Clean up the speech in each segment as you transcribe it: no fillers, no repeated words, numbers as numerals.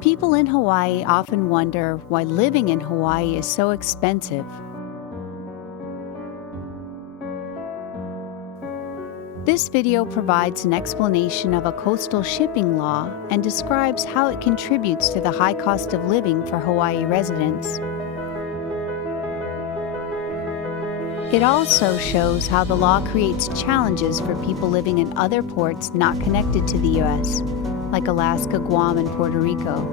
People in Hawaii often wonder why living in Hawaii is so expensive. This video provides an explanation of a coastal shipping law and describes how it contributes to the high cost of living for Hawaii residents. It also shows how the law creates challenges for people living in other ports not connected to the U.S., like Alaska, Guam, and Puerto Rico.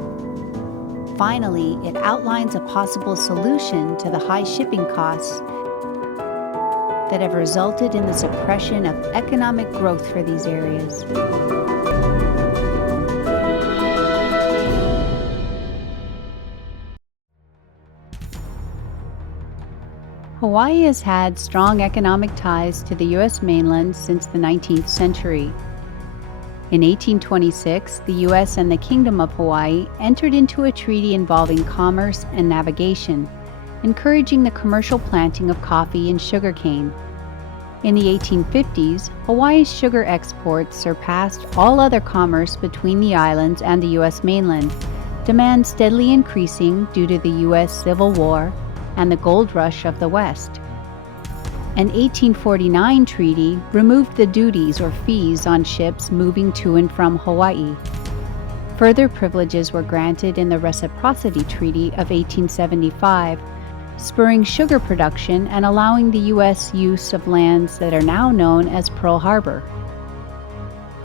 Finally, it outlines a possible solution to the high shipping costs that have resulted in the suppression of economic growth for these areas. Hawaii has had strong economic ties to the U.S. mainland since the 19th century. In 1826, the U.S. and the Kingdom of Hawaii entered into a treaty involving commerce and navigation, encouraging the commercial planting of coffee and sugarcane. In the 1850s, Hawaii's sugar exports surpassed all other commerce between the islands and the U.S. mainland, demand steadily increasing due to the U.S. Civil War and the gold rush of the West. An 1849 treaty removed the duties or fees on ships moving to and from Hawaii. Further privileges were granted in the Reciprocity Treaty of 1875, spurring sugar production and allowing the U.S. use of lands that are now known as Pearl Harbor.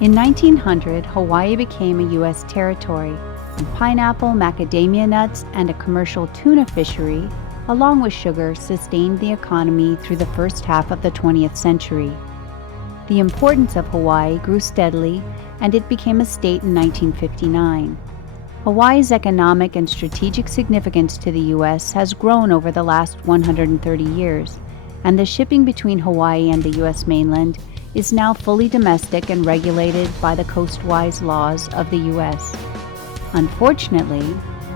In 1900, Hawaii became a U.S. territory, and pineapple, macadamia nuts, and a commercial tuna fishery, along with sugar, sustained the economy through the first half of the 20th century. The importance of Hawaii grew steadily, and it became a state in 1959. Hawaii's economic and strategic significance to the U.S. has grown over the last 130 years, and the shipping between Hawaii and the U.S. mainland is now fully domestic and regulated by the coastwise laws of the U.S. Unfortunately,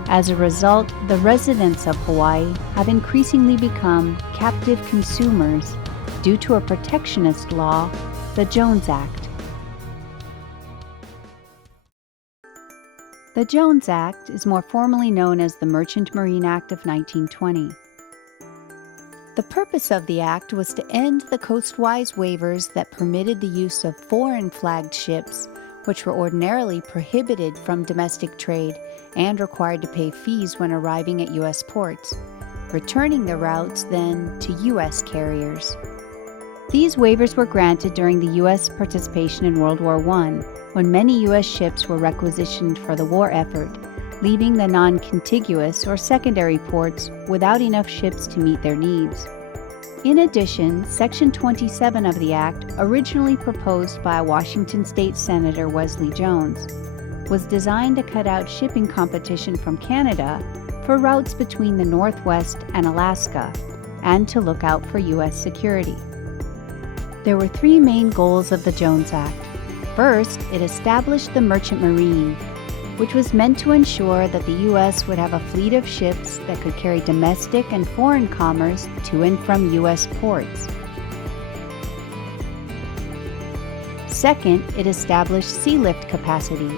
as a result, the residents of Hawaii have increasingly become captive consumers due to a protectionist law, the Jones Act. The Jones Act is more formally known as the Merchant Marine Act of 1920. The purpose of the act was to end the coastwise waivers that permitted the use of foreign-flagged ships, which were ordinarily prohibited from domestic trade and required to pay fees when arriving at U.S. ports, returning the routes then to U.S. carriers. These waivers were granted during the U.S. participation in World War I, when many U.S. ships were requisitioned for the war effort, leaving the non-contiguous or secondary ports without enough ships to meet their needs. In addition, Section 27 of the Act, originally proposed by Washington State Senator Wesley Jones, was designed to cut out shipping competition from Canada for routes between the Northwest and Alaska, and to look out for U.S. security. There were three main goals of the Jones Act. First, it established the Merchant Marine, which was meant to ensure that the U.S. would have a fleet of ships that could carry domestic and foreign commerce to and from U.S. ports. Second, it established sea lift capacity.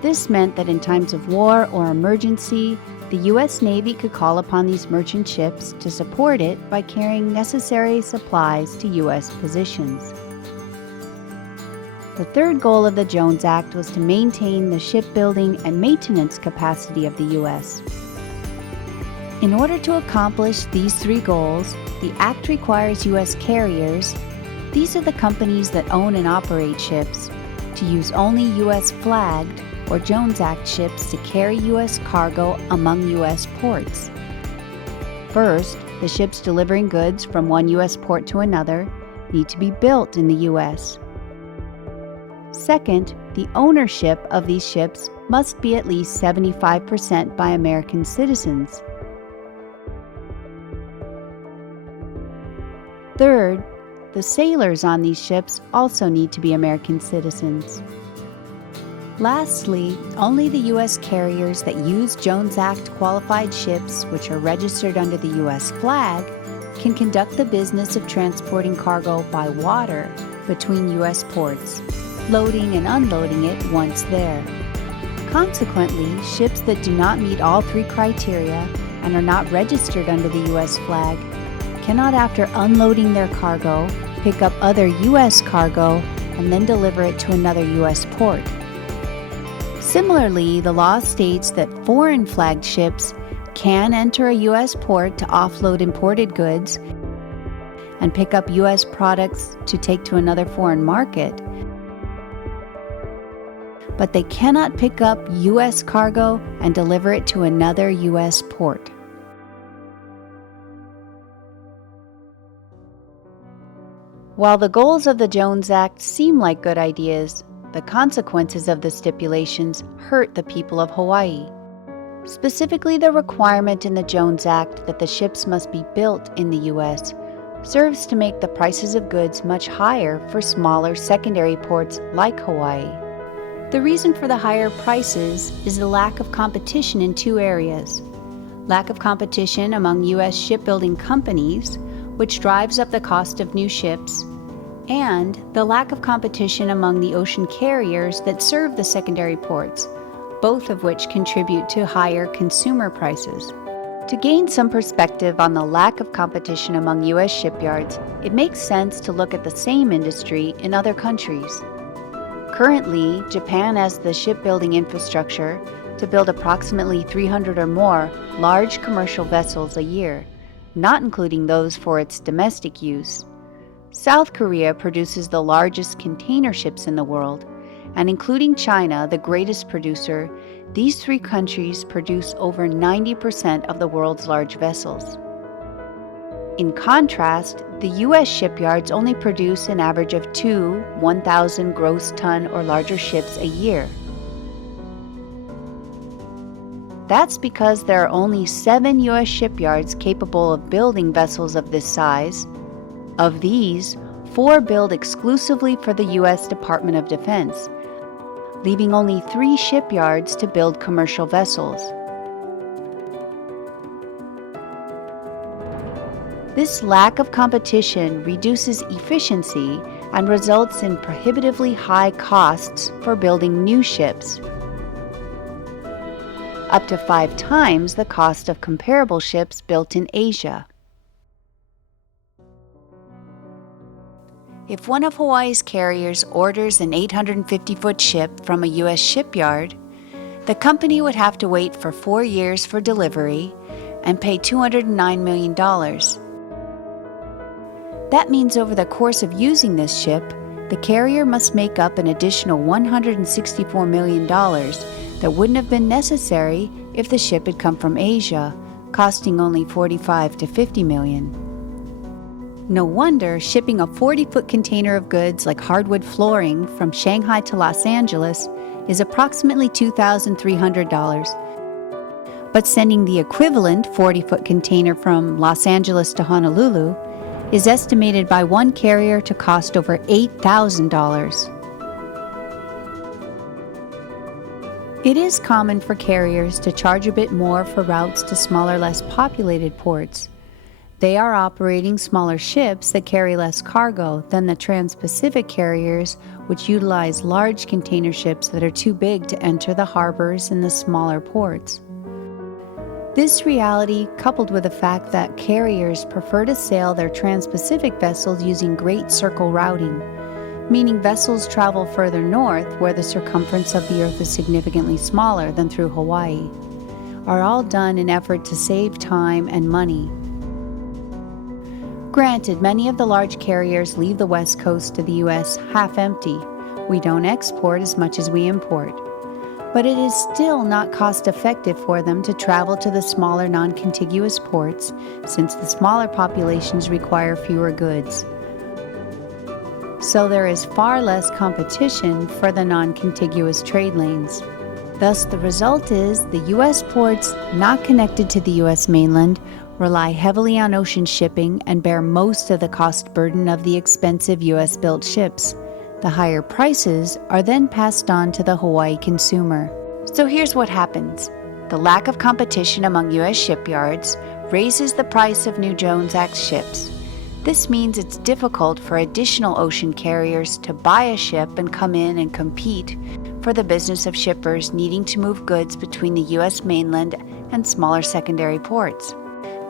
This meant that in times of war or emergency, the U.S. Navy could call upon these merchant ships to support it by carrying necessary supplies to U.S. positions. The third goal of the Jones Act was to maintain the shipbuilding and maintenance capacity of the U.S. In order to accomplish these three goals, the Act requires U.S. carriers, these are the companies that own and operate ships, to use only U.S. flagged or Jones Act ships to carry U.S. cargo among U.S. ports. First, the ships delivering goods from one U.S. port to another need to be built in the U.S. Second, the ownership of these ships must be at least 75% by American citizens. Third, the sailors on these ships also need to be American citizens. Lastly, only the U.S. carriers that use Jones Act qualified ships, which are registered under the U.S. flag, can conduct the business of transporting cargo by water between U.S. ports, loading and unloading it once there. Consequently, ships that do not meet all three criteria and are not registered under the U.S. flag cannot, after unloading their cargo, pick up other U.S. cargo and then deliver it to another U.S. port. Similarly, the law states that foreign flagged ships can enter a U.S. port to offload imported goods and pick up U.S. products to take to another foreign market, but they cannot pick up U.S. cargo and deliver it to another U.S. port. While the goals of the Jones Act seem like good ideas, the consequences of the stipulations hurt the people of Hawaii. Specifically, the requirement in the Jones Act that the ships must be built in the U.S. serves to make the prices of goods much higher for smaller secondary ports like Hawaii. The reason for the higher prices is the lack of competition in two areas. Lack of competition among U.S. shipbuilding companies, which drives up the cost of new ships, and the lack of competition among the ocean carriers that serve the secondary ports, both of which contribute to higher consumer prices. To gain some perspective on the lack of competition among U.S. shipyards, it makes sense to look at the same industry in other countries. Currently, Japan has the shipbuilding infrastructure to build approximately 300 or more large commercial vessels a year, not including those for its domestic use. South Korea produces the largest container ships in the world, and including China, the greatest producer, these three countries produce over 90% of the world's large vessels. In contrast, the U.S. shipyards only produce an average of 2 1,000 gross ton or larger ships a year. That's because there are only 7 U.S. shipyards capable of building vessels of this size. Of these, 4 build exclusively for the U.S. Department of Defense, leaving only 3 shipyards to build commercial vessels. This lack of competition reduces efficiency and results in prohibitively high costs for building new ships, up to 5 times the cost of comparable ships built in Asia. If one of Hawaii's carriers orders an 850-foot ship from a U.S. shipyard, the company would have to wait for 4 years for delivery and pay $209 million. That means over the course of using this ship, the carrier must make up an additional $164 million that wouldn't have been necessary if the ship had come from Asia, costing only $45 to $50 million. No wonder shipping a 40-foot container of goods like hardwood flooring from Shanghai to Los Angeles is approximately $2,300. But sending the equivalent 40-foot container from Los Angeles to Honolulu is estimated by one carrier to cost over $8,000. It is common for carriers to charge a bit more for routes to smaller, less populated ports. They are operating smaller ships that carry less cargo than the trans-Pacific carriers, which utilize large container ships that are too big to enter the harbors in the smaller ports. This reality, coupled with the fact that carriers prefer to sail their trans-Pacific vessels using Great Circle routing, meaning vessels travel further north where the circumference of the Earth is significantly smaller than through Hawaii, are all done in effort to save time and money. Granted, many of the large carriers leave the West Coast to the U.S. half empty. We don't export as much as we import. But it is still not cost-effective for them to travel to the smaller non-contiguous ports, since the smaller populations require fewer goods. So there is far less competition for the non-contiguous trade lanes. Thus, the result is the U.S. ports not connected to the U.S. mainland rely heavily on ocean shipping and bear most of the cost burden of the expensive U.S.-built ships. The higher prices are then passed on to the Hawaii consumer. So here's what happens. The lack of competition among U.S. shipyards raises the price of new Jones Act ships. This means it's difficult for additional ocean carriers to buy a ship and come in and compete for for the business of shippers needing to move goods between the U.S. mainland and smaller secondary ports.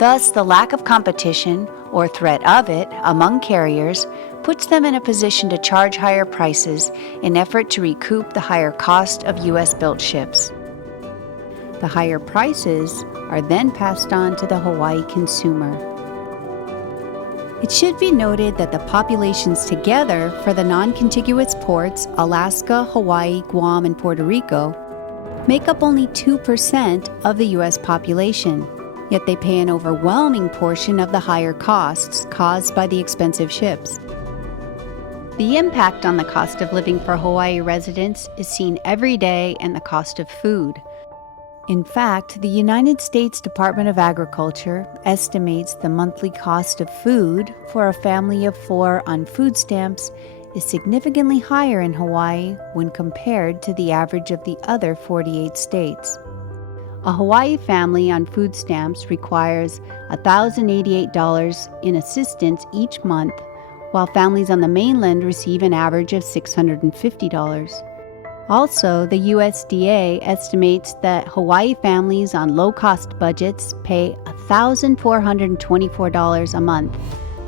Thus, the lack of competition, or threat of it, among carriers puts them in a position to charge higher prices in effort to recoup the higher cost of U.S.-built ships. The higher prices are then passed on to the Hawaii consumer. It should be noted that the populations together for the non-contiguous ports, Alaska, Hawaii, Guam, and Puerto Rico, make up only 2% of the U.S. population, yet they pay an overwhelming portion of the higher costs caused by the expensive ships. The impact on the cost of living for Hawaii residents is seen every day in the cost of food. In fact, the United States Department of Agriculture estimates the monthly cost of food for a family of 4 on food stamps is significantly higher in Hawaii when compared to the average of the other 48 states. A Hawaii family on food stamps requires $1,088 in assistance each month, while families on the mainland receive an average of $650. Also, the USDA estimates that Hawaii families on low-cost budgets pay $1,424 a month,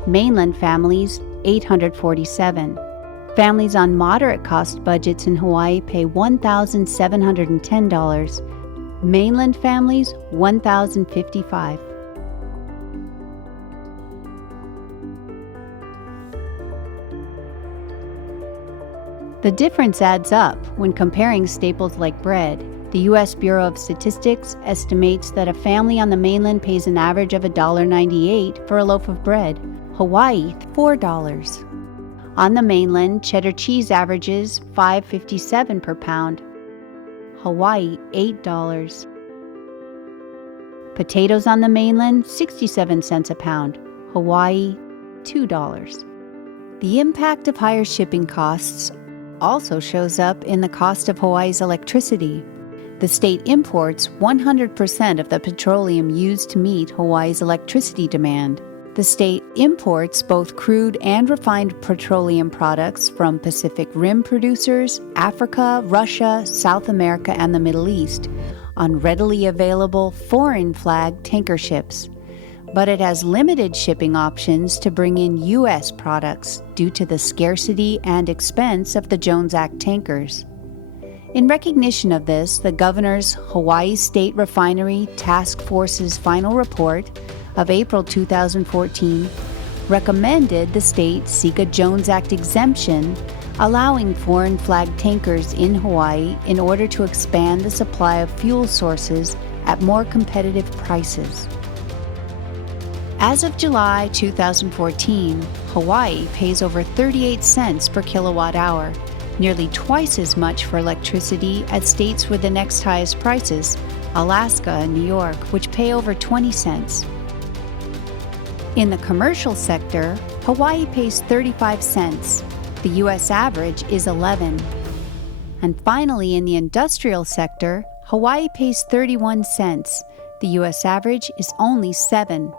mainland families $847. Families on moderate-cost budgets in Hawaii pay $1,710, mainland families $1,055. The difference adds up when comparing staples like bread. The U.S. Bureau of Statistics estimates that a family on the mainland pays an average of $1.98 for a loaf of bread. Hawaii, $4. On the mainland, cheddar cheese averages $5.57 per pound. Hawaii, $8. Potatoes on the mainland, 67 cents a pound. Hawaii, $2. The impact of higher shipping costs also shows up in the cost of Hawaii's electricity. The state imports 100% of the petroleum used to meet Hawaii's electricity demand. The state imports both crude and refined petroleum products from Pacific Rim producers, Africa, Russia, South America, and the Middle East on readily available foreign flag tanker ships. But it has limited shipping options to bring in U.S. products due to the scarcity and expense of the Jones Act tankers. In recognition of this, the governor's Hawaii State Refinery Task Force's final report of April 2014 recommended the state seek a Jones Act exemption, allowing foreign flag tankers in Hawaii in order to expand the supply of fuel sources at more competitive prices. As of July 2014, Hawaii pays over 38 cents per kilowatt hour, nearly twice as much for electricity as states with the next highest prices, Alaska and New York, which pay over 20 cents. In the commercial sector, Hawaii pays 35 cents. The U.S. average is 11. And finally, in the industrial sector, Hawaii pays 31 cents. The U.S. average is only 7.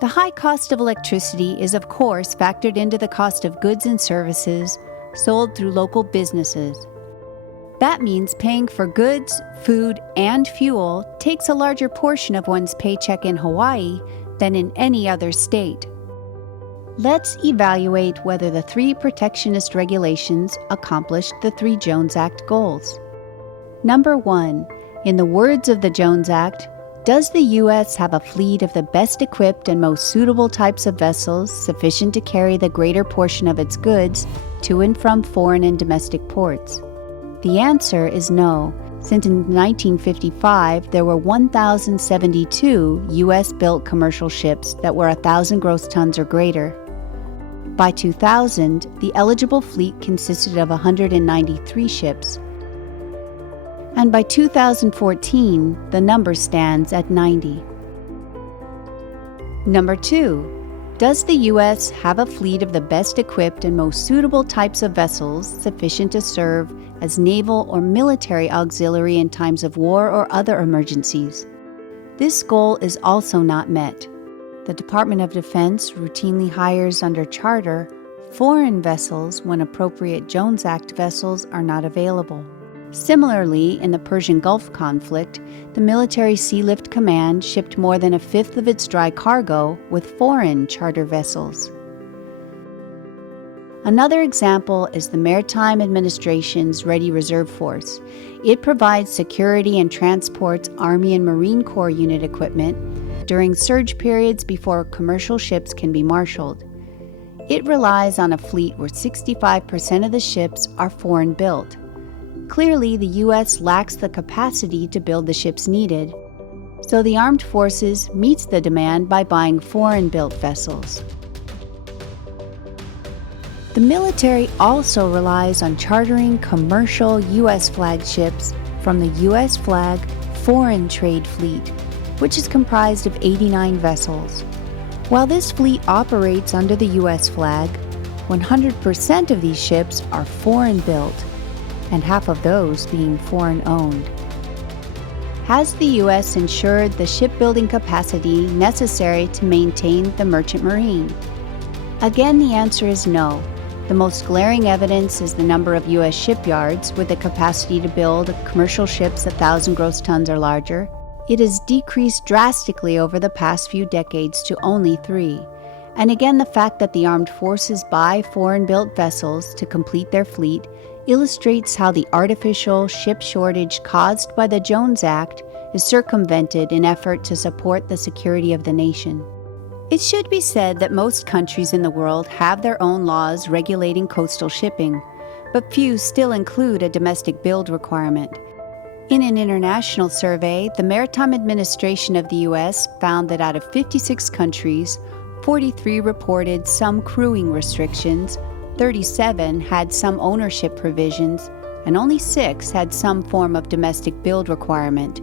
The high cost of electricity is, of course, factored into the cost of goods and services sold through local businesses. That means paying for goods, food, and fuel takes a larger portion of one's paycheck in Hawaii than in any other state. Let's evaluate whether the 3 protectionist regulations accomplished the 3 Jones Act goals. Number 1, in the words of the Jones Act, does the U.S. have a fleet of the best equipped and most suitable types of vessels sufficient to carry the greater portion of its goods to and from foreign and domestic ports? The answer is no, since in 1955 there were 1,072 U.S.-built commercial ships that were 1,000 gross tons or greater. By 2000, the eligible fleet consisted of 193 ships. And by 2014, the number stands at 90. Number 2, does the U.S. have a fleet of the best equipped and most suitable types of vessels sufficient to serve as naval or military auxiliary in times of war or other emergencies? This goal is also not met. The Department of Defense routinely hires under charter foreign vessels when appropriate Jones Act vessels are not available. Similarly, in the Persian Gulf conflict, the Military Sealift Command shipped more than a fifth of its dry cargo with foreign charter vessels. Another example is the Maritime Administration's Ready Reserve Force. It provides security and transports Army and Marine Corps unit equipment during surge periods before commercial ships can be marshaled. It relies on a fleet where 65% of the ships are foreign-built. Clearly, the U.S. lacks the capacity to build the ships needed, so the armed forces meets the demand by buying foreign-built vessels. The military also relies on chartering commercial U.S. flagged ships from the U.S. flag Foreign Trade Fleet, which is comprised of 89 vessels. While this fleet operates under the U.S. flag, 100% of these ships are foreign-built, and half of those being foreign-owned. Has the U.S. ensured the shipbuilding capacity necessary to maintain the merchant marine? Again, the answer is no. The most glaring evidence is the number of U.S. shipyards with the capacity to build commercial ships 1,000 gross tons or larger. It has decreased drastically over the past few decades to only 3. And again, the fact that the armed forces buy foreign-built vessels to complete their fleet illustrates how the artificial ship shortage caused by the Jones Act is circumvented in effort to support the security of the nation. It should be said that most countries in the world have their own laws regulating coastal shipping, but few still include a domestic build requirement. In an international survey, the Maritime Administration of the U.S. found that out of 56 countries, 43 reported some crewing restrictions, 37 had some ownership provisions, and only 6 had some form of domestic build requirement.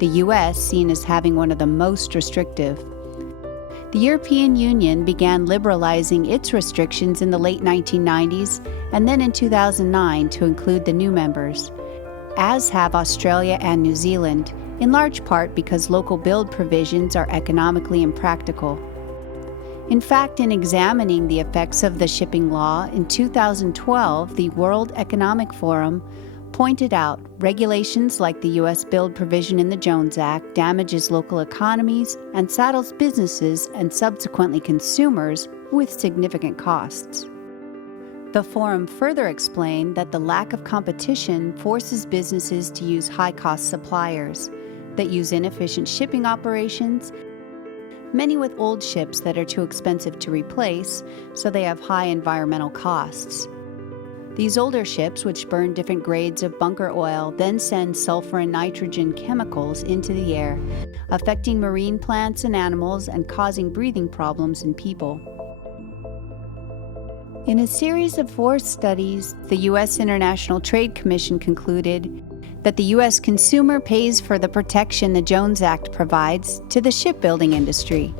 The U.S. seen as having one of the most restrictive. The European Union began liberalizing its restrictions in the late 1990s and then in 2009 to include the new members, as have Australia and New Zealand, in large part because local build provisions are economically impractical. In fact, in examining the effects of the shipping law, in 2012, the World Economic Forum pointed out regulations like the U.S. build provision in the Jones Act damages local economies and saddles businesses and subsequently consumers with significant costs. The forum further explained that the lack of competition forces businesses to use high-cost suppliers that use inefficient shipping operations, many with old ships that are too expensive to replace, so they have high environmental costs. These older ships, which burn different grades of bunker oil, then send sulfur and nitrogen chemicals into the air, affecting marine plants and animals and causing breathing problems in people. In a series of 4 studies, the U.S. International Trade Commission concluded that the U.S. consumer pays for the protection the Jones Act provides to the shipbuilding industry.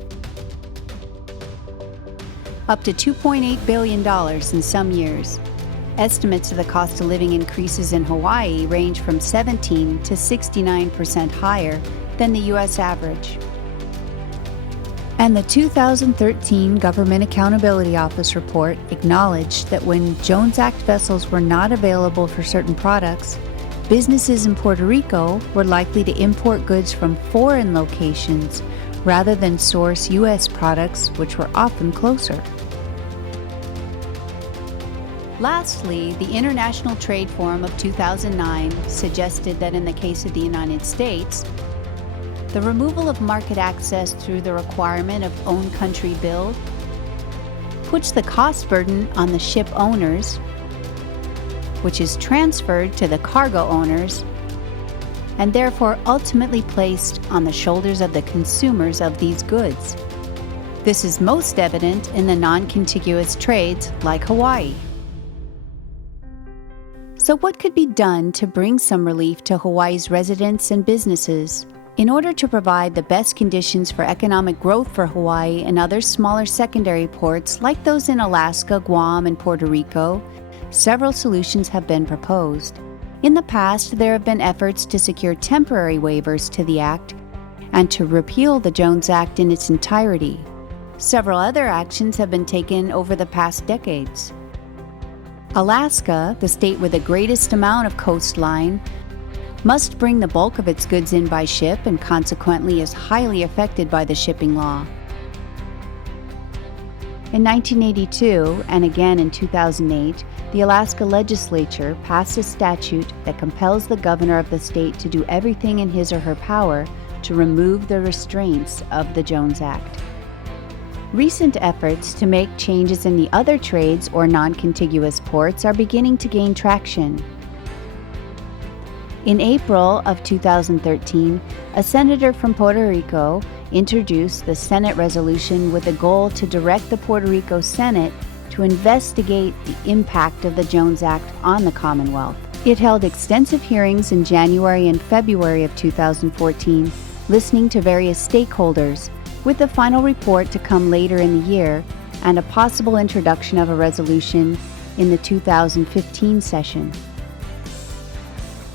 Up to $2.8 billion in some years. Estimates of the cost of living increases in Hawaii range from 17% to 69% higher than the U.S. average. And the 2013 Government Accountability Office report acknowledged that when Jones Act vessels were not available for certain products, businesses in Puerto Rico were likely to import goods from foreign locations rather than source U.S. products, which were often closer. Lastly, the International Trade Forum of 2009 suggested that in the case of the United States, the removal of market access through the requirement of own country build puts the cost burden on the ship owners, which is transferred to the cargo owners, and therefore ultimately placed on the shoulders of the consumers of these goods. This is most evident in the non-contiguous trades like Hawaii. So what could be done to bring some relief to Hawaii's residents and businesses? In order to provide the best conditions for economic growth for Hawaii and other smaller secondary ports like those in Alaska, Guam, and Puerto Rico, several solutions have been proposed. In the past, there have been efforts to secure temporary waivers to the Act and to repeal the Jones Act in its entirety. Several other actions have been taken over the past decades. Alaska, the state with the greatest amount of coastline, must bring the bulk of its goods in by ship and consequently is highly affected by the shipping law. In 1982 and again in 2008, the Alaska legislature passed a statute that compels the governor of the state to do everything in his or her power to remove the restraints of the Jones Act. Recent efforts to make changes in the other trades or non-contiguous ports are beginning to gain traction. In April of 2013, a senator from Puerto Rico introduced the Senate resolution with a goal to direct the Puerto Rico Senate to investigate the impact of the Jones Act on the Commonwealth. It held extensive hearings in January and February of 2014, listening to various stakeholders, with the final report to come later in the year and a possible introduction of a resolution in the 2015 session.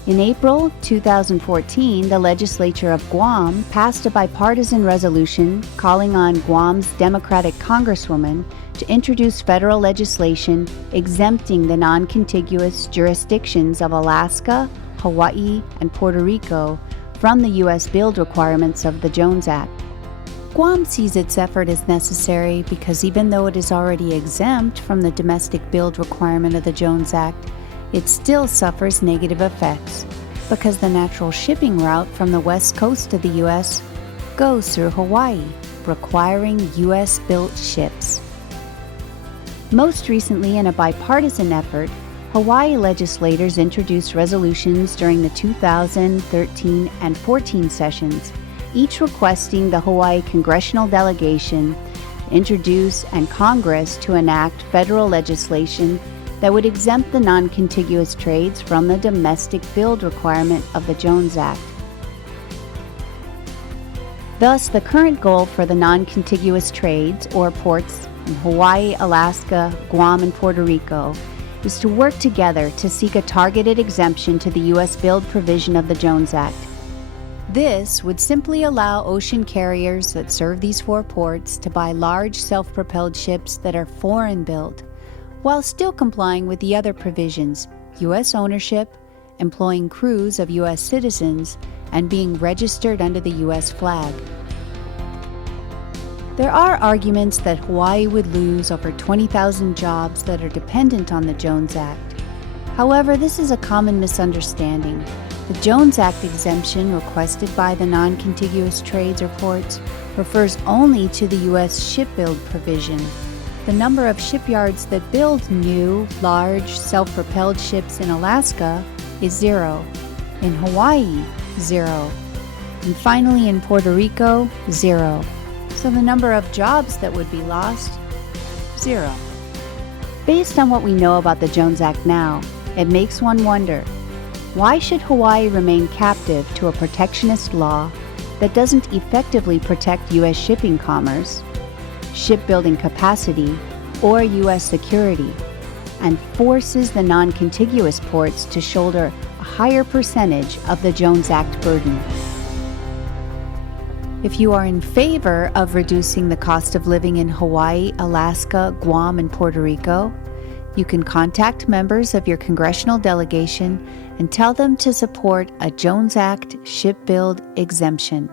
In April 2014, the legislature of Guam passed a bipartisan resolution calling on Guam's Democratic Congresswoman to introduce federal legislation exempting the non-contiguous jurisdictions of Alaska, Hawaii, and Puerto Rico from the U.S. build requirements of the Jones Act. Guam sees its effort as necessary because even though it is already exempt from the domestic build requirement of the Jones Act, it still suffers negative effects because the natural shipping route from the west coast of the U.S. goes through Hawaii, requiring U.S.-built ships. Most recently, in a bipartisan effort, Hawaii legislators introduced resolutions during the 2013 and 14 sessions, each requesting the Hawaii congressional delegation introduce and Congress to enact federal legislation that would exempt the non-contiguous trades from the domestic build requirement of the Jones Act. Thus, the current goal for the non-contiguous trades or ports in Hawaii, Alaska, Guam, and Puerto Rico is to work together to seek a targeted exemption to the U.S. build provision of the Jones Act. This would simply allow ocean carriers that serve these four ports to buy large self-propelled ships that are foreign-built, while still complying with the other provisions, U.S. ownership, employing crews of U.S. citizens, and being registered under the U.S. flag. There are arguments that Hawaii would lose over 20,000 jobs that are dependent on the Jones Act. However, this is a common misunderstanding. The Jones Act exemption requested by the non-contiguous trades or ports refers only to the U.S. shipbuild provision. The number of shipyards that build new, large, self-propelled ships in Alaska is 0. In Hawaii, 0. And finally in Puerto Rico, 0. So the number of jobs that would be lost, 0. Based on what we know about the Jones Act now, it makes one wonder, why should Hawaii remain captive to a protectionist law that doesn't effectively protect U.S. shipping commerce, shipbuilding capacity, or U.S. security, and forces the non-contiguous ports to shoulder a higher percentage of the Jones Act burden? If you are in favor of reducing the cost of living in Hawaii, Alaska, Guam, and Puerto Rico, you can contact members of your congressional delegation and tell them to support a Jones Act shipbuild exemption.